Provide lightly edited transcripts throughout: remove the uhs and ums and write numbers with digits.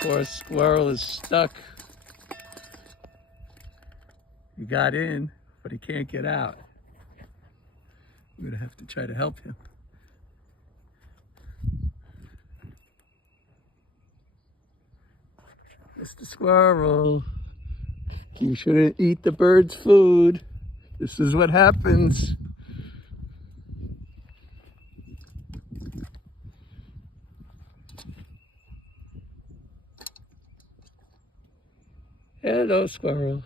Poor squirrel is stuck. He got in, but he can't get out. We're gonna have to try to help him. Mr. Squirrel, you shouldn't eat the bird's food. This is what happens. Hello, squirrel.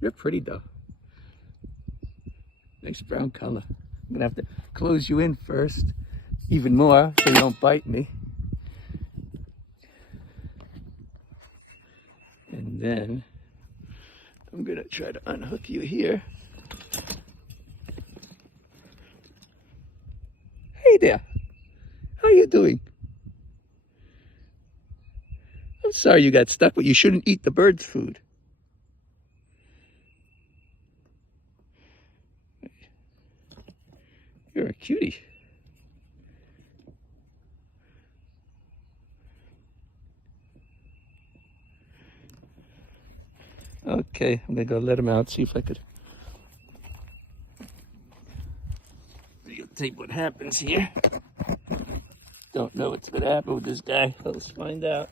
You're pretty though. Nice brown color. I'm gonna have to close you in first, even more, so you don't bite me. And then I'm gonna try to unhook you here. Hey there, how are you doing? I'm sorry you got stuck, but you shouldn't eat the bird's food. You're a cutie. Okay, I'm gonna go let him out, see if I could videotape what happens here. Don't know what's gonna happen with this guy. Let's find out.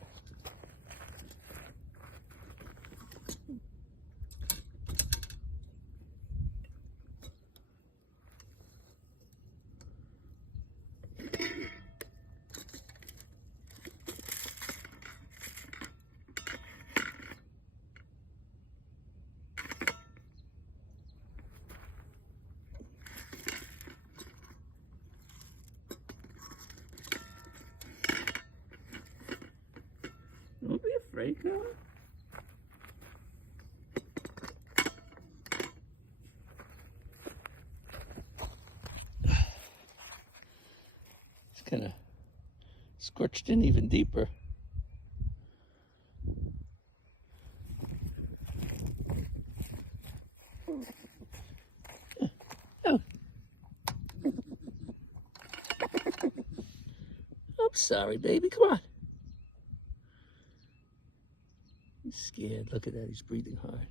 Don't be afraid, Noah. It's kind of scorched in even deeper. Oh. I'm sorry, baby. Come on. He's scared. Look at that. He's breathing hard.